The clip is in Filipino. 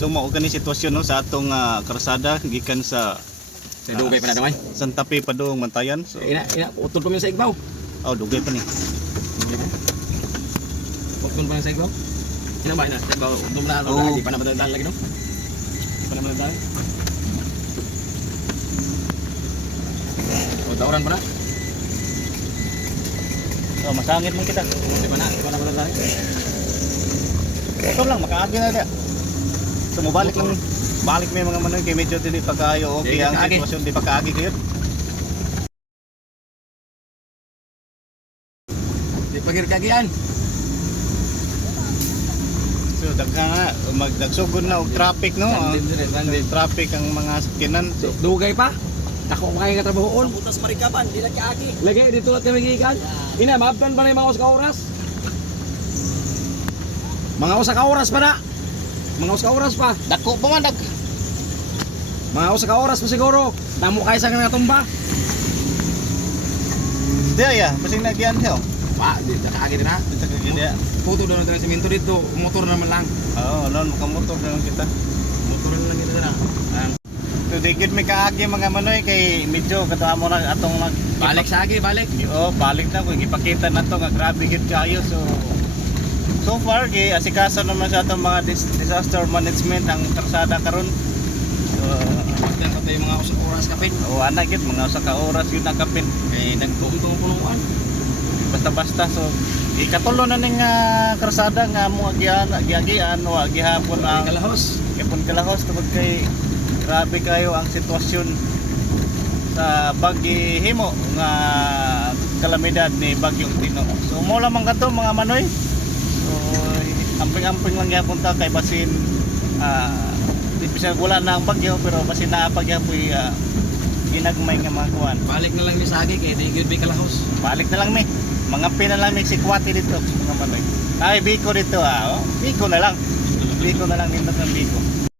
So mao gani sitwasyon no sa atong karsada gikan sa Dugay pa na damay. Santa Fe padung Mantayan. So Ina utol pa mi sa igbaw. oh dugay pa ni. Utol pa sa igbaw. Ina ba ina sa igbaw utol na Oo. lagi pa na madadaan lagi no. Pa na madadaan. O tawran pa na. So masangit man kita. Di pa na madadaan. Ito lang makaagi na dia. So mabalik lang balik may mga manoy kay medyo dili pa kayo okay Di ang kaagi. sitwasyon di pa kaagi kayo. Di pagir kagian. So dagha nga magdagsugod na og traffic no. Randin. Traffic ang mga sakyanan. So Dugay pa. Ako kaya ka trabahoon. Butas marikaban, di lang kaagi. Lagi dito lang kami gikan. Ina maabtan pa na yung mga usa ka oras. Mga usa ka oras pa na. Mga usa ka oras pa. dako pa man Mga usa ka oras pa siguro. Namo kay sa nga tumba. Dia ya, basing nagyan siya. Pa, di kaagi din ha. Kita kag dia. Puto doon ng semento dito, motor naman lang. Oo, non makamotor na lang kita. Motor na lang kita na. So di gid mi kaagi mga manoy kay medyo katamo na atong Balik sa agi, balik. Oh, balik na ko gipakita na to nga grabe gid kayo. So far gi asikaso naman sa atong mga disaster management ang karsada karon. So Pagdan pa tayo mga usa ka oras kapin. ana gid mga usa ka oras yun na kapin. Kay nagtuong punuan. Basta-basta so ikatulo na ning karsada nga mo giagian wa gihapon ang Kalahos. Ipon kalahos tungod kay grabe kayo ang sitwasyon sa baghimo nga kalamidad ni Bagyong Tino. So mo lamang kato mga manoy. So amping-amping lang gyapon ta kay basin di bisag wala na ang bagyo pero basin naa pagyapoy ginagmay nga mga kuan. Balik na lang ni sa agi kay di gyud bi kalahos. Balik na lang mi. Mga pina lang mi sikwati dito mga manoy. Ay Biko dito oh. Biko na lang. Biko na lang nindot ng Biko.